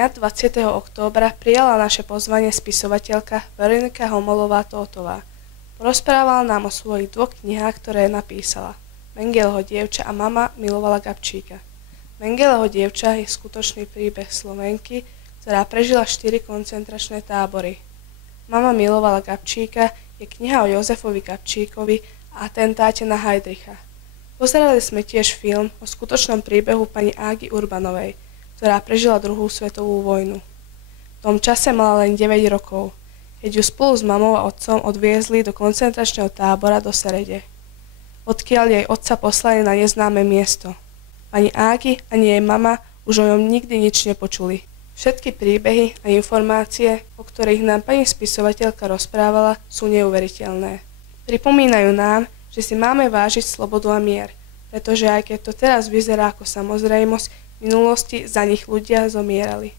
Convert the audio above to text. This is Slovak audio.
Dňa 20. októbra prijala naše pozvanie spisovateľka Veronika Homolová-Tótová. Porozprávala nám o svojich dvoch knihách, ktoré napísala. Mengeleho dievča a Mama milovala Gabčíka. Mengeleho dievča je skutočný príbeh Slovenky, ktorá prežila 4 koncentračné tábory. Mama milovala Gabčíka je kniha o Jozefovi Gabčíkovi a atentáte na Heydricha. Pozerali sme tiež film o skutočnom príbehu pani Ágy Urbanovej, ktorá prežila druhú svetovú vojnu. V tom čase mala len 9 rokov, keď ju spolu s mamou a otcom odviezli do koncentračného tábora do Serede, odkiaľ jej otca poslali na neznáme miesto. Ani Ágy, ani jej mama už o ňom nikdy nič nepočuli. Všetky príbehy a informácie, o ktorých nám pani spisovateľka rozprávala, sú neuveriteľné. Pripomínajú nám, že si máme vážiť slobodu a mier, pretože aj keď to teraz vyzerá ako samozrejmosť, v minulosti za nich ľudia zomierali.